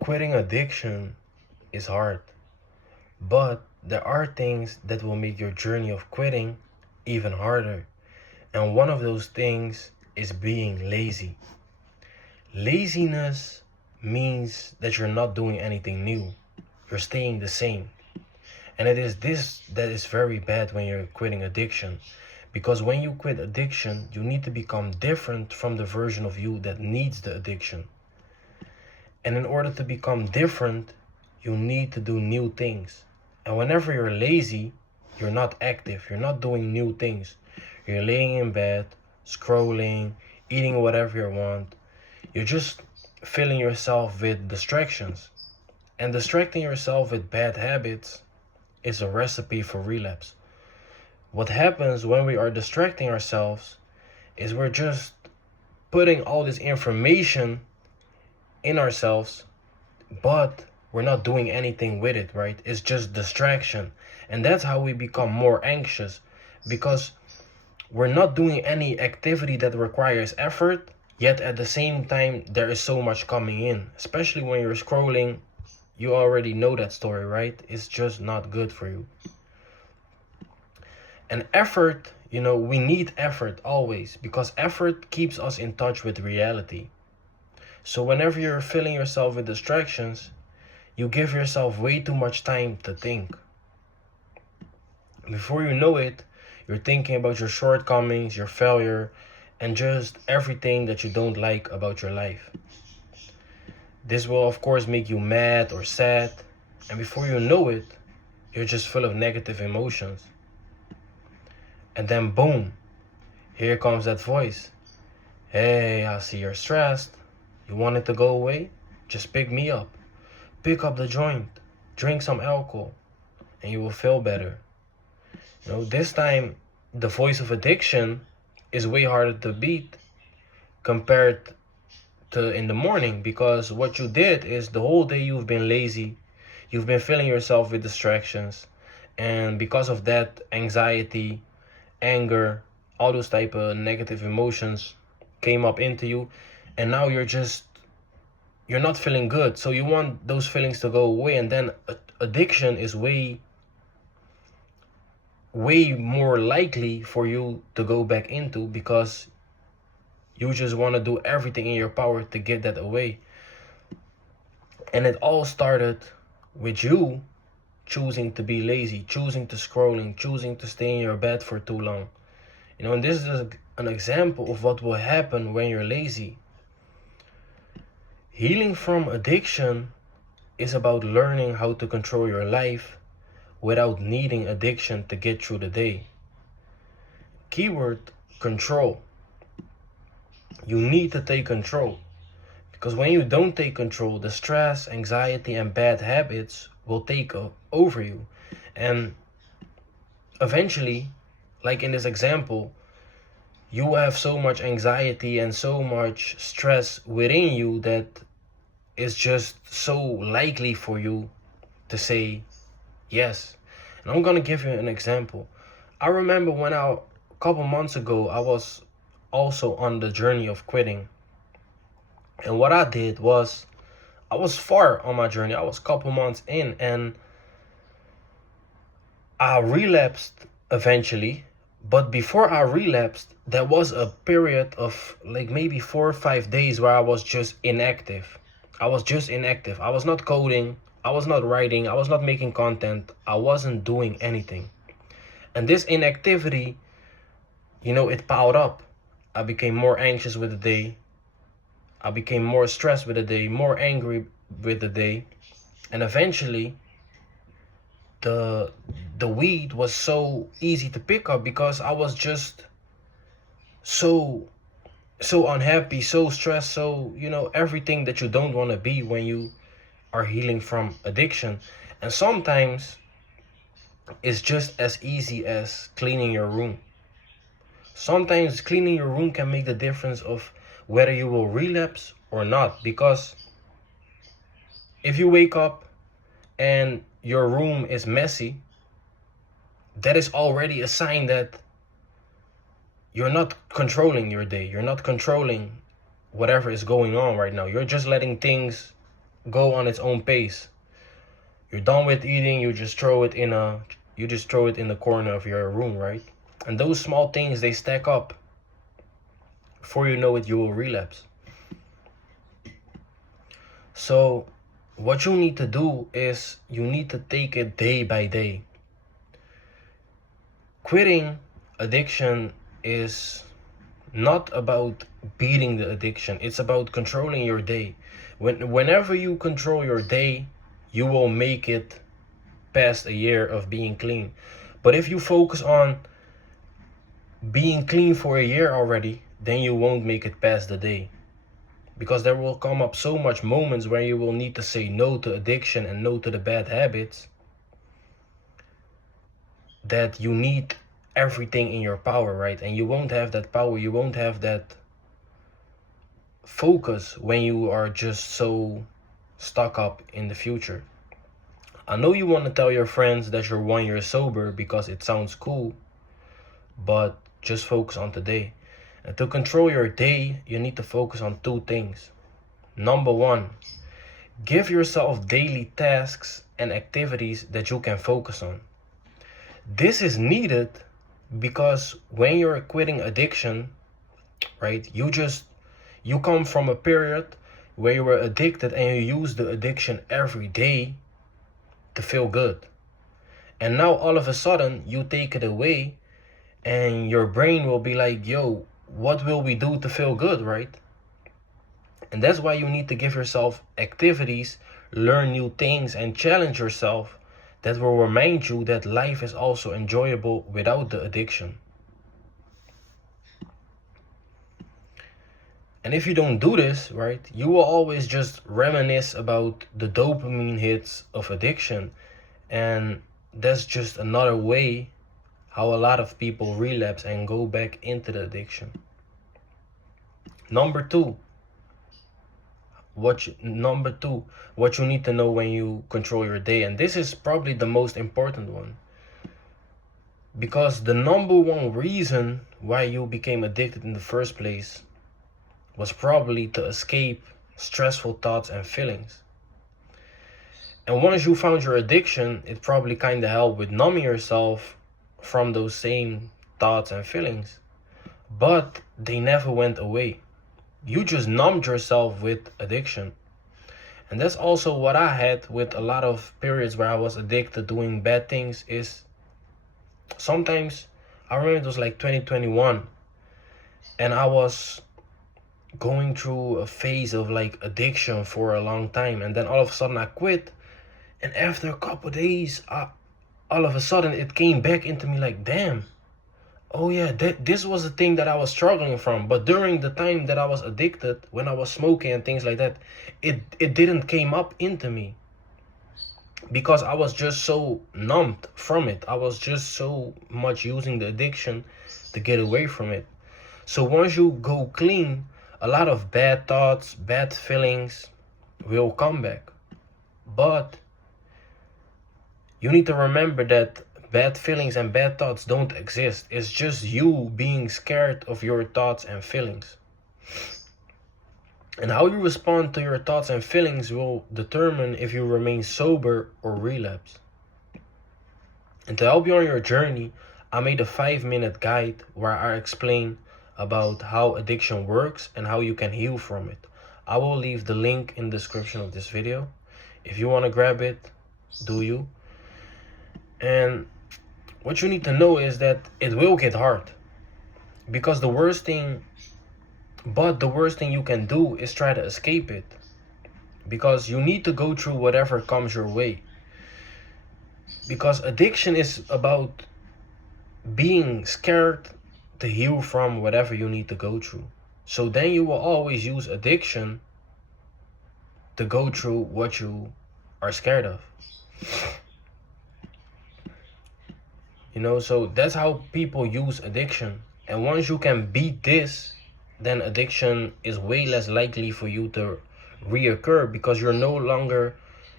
Quitting addiction is hard, but there are things that will make your journey of quitting even harder. And one of those things is being lazy. Laziness means that you're not doing anything new, you're staying the same. And it is this that is very bad when you're quitting addiction. Because when you quit addiction, you need to become different from the version of you that needs the addiction. And in order to become different, you need to do new things. And whenever you're lazy, you're not active, you're not doing new things. You're laying in bed, scrolling, eating whatever you want. You're just filling yourself with distractions. And distracting yourself with bad habits is a recipe for relapse. What happens when we are distracting ourselves is we're just putting all this information in ourselves, but we're not doing anything with it, right? It's just distraction. And that's how we become more anxious, because we're not doing any activity that requires effort, yet at the same time, there is so much coming in. Especially when you're scrolling, you already know that story, right? It's just not good for you. And effort, we need effort always, because effort keeps us in touch with reality. So whenever you're filling yourself with distractions, you give yourself way too much time to think. Before you know it, you're thinking about your shortcomings, your failure, and just everything that you don't like about your life. This will, of course, make you mad or sad, and before you know it, you're just full of negative emotions. And then, boom, here comes that voice. Hey, I see you're stressed. You want it to go away? Just pick me up. Pick up the joint. Drink some alcohol, and you will feel better. This time, the voice of addiction is way harder to beat compared to in the morning, because what you did is the whole day you've been lazy, you've been filling yourself with distractions, and because of that, anxiety, anger, all those type of negative emotions came up into you, and now you're not feeling good, so you want those feelings to go away, and then addiction is way more likely for you to go back into, because you just want to do everything in your power to get that away. And it all started with you choosing to be lazy, choosing to scrolling, choosing to stay in your bed for too long. And this is an example of what will happen when you're lazy. Healing from addiction is about learning how to control your life without needing addiction to get through the day. Keyword: control. You need to take control, because when you don't take control, the stress, anxiety, and bad habits will take over you. And eventually, like in this example, you have so much anxiety and so much stress within you that it's just so likely for you to say yes. And I'm gonna give you an example. I remember when a couple months ago, I was also on the journey of quitting. And what I did was, I was far on my journey. I was a couple months in, and I relapsed eventually. But before I relapsed, there was a period of like maybe 4 or 5 days where I was just inactive. I was just inactive. I was not coding. I was not writing. I was not making content. I wasn't doing anything. And this inactivity, it piled up. I became more anxious with the day. I became more stressed with the day, more angry with the day. And eventually, the the weed was so easy to pick up, because I was just so unhappy, so stressed, so everything that you don't want to be when you are healing from addiction. And sometimes it's just as easy as cleaning your room. Sometimes cleaning your room can make the difference of whether you will relapse or not, because if you wake up and your room is messy, that is already a sign that you're not controlling your day. You're not controlling whatever is going on right now. You're just letting things go on its own pace. You're done with eating, you just throw it in the corner of your room, right? And those small things, they stack up. Before you know it, you will relapse. So what you need to do is you need to take it day by day. Quitting addiction is not about beating the addiction. It's about controlling your day. Whenever you control your day, you will make it past a year of being clean. But if you focus on being clean for a year already, then you won't make it past the day. Because there will come up so much moments where you will need to say no to addiction and no to the bad habits, that you need everything in your power, right? And you won't have that power, you won't have that focus when you are just so stuck up in the future. I know you want to tell your friends that you're 1 year sober because it sounds cool, but just focus on today. And to control your day, you need to focus on two things. Number one, give yourself daily tasks and activities that you can focus on. This is needed because when you're quitting addiction, right, you come from a period where you were addicted and you use the addiction every day to feel good. And now all of a sudden you take it away and your brain will be like, yo, what will we do to feel good, right? And that's why you need to give yourself activities, learn new things, and challenge yourself that will remind you that life is also enjoyable without the addiction. And if you don't do this, right, you will always just reminisce about the dopamine hits of addiction. And that's just another way how a lot of people relapse and go back into the addiction. Number two, what you need to know when you control your day, and this is probably the most important one, because the number one reason why you became addicted in the first place was probably to escape stressful thoughts and feelings. And once you found your addiction, it probably kind of helped with numbing yourself from those same thoughts and feelings, but they never went away. You just numbed yourself with addiction. And that's also what I had with a lot of periods where I was addicted doing bad things. Is sometimes I remember it was like 2021 and I was going through a phase of like addiction for a long time, and then all of a sudden I quit, and after a couple of days all of a sudden it came back into me like, damn, oh yeah, this was the thing that I was struggling from. But during the time that I was addicted, when I was smoking and things like that, it didn't came up into me, because I was just so numbed from it. I was just so much using the addiction to get away from it. So once you go clean, a lot of bad thoughts, bad feelings will come back. But you need to remember that bad feelings and bad thoughts don't exist. It's just you being scared of your thoughts and feelings. And how you respond to your thoughts and feelings will determine if you remain sober or relapse. And to help you on your journey, I made a 5-minute guide where I explain about how addiction works and how you can heal from it. I will leave the link in the description of this video. If you want to grab it, do you. And what you need to know is that it will get hard, because the worst thing you can do is try to escape it, because you need to go through whatever comes your way. Because addiction is about being scared to heal from whatever you need to go through. So then you will always use addiction to go through what you are scared of. You know, so that's how people use addiction. And once you can beat this, then addiction is way less likely for you to reoccur, because you're no longer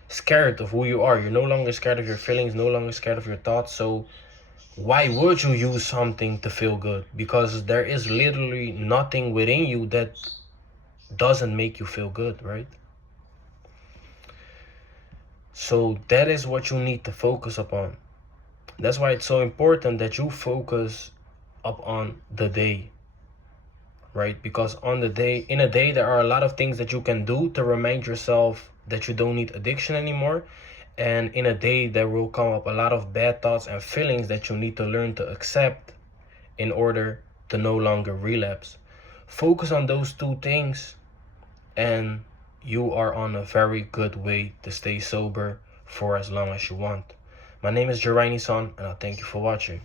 scared of who you are. You're no longer scared of your feelings, no longer scared of your thoughts. So why would you use something to feel good? Because there is literally nothing within you that doesn't make you feel good, right? So that is what you need to focus upon. That's why it's so important that you focus up on the day, right? Because in a day, there are a lot of things that you can do to remind yourself that you don't need addiction anymore. And in a day, there will come up a lot of bad thoughts and feelings that you need to learn to accept in order to no longer relapse. Focus on those two things, and you are on a very good way to stay sober for as long as you want. My name is Jeraini Son, and I thank you for watching.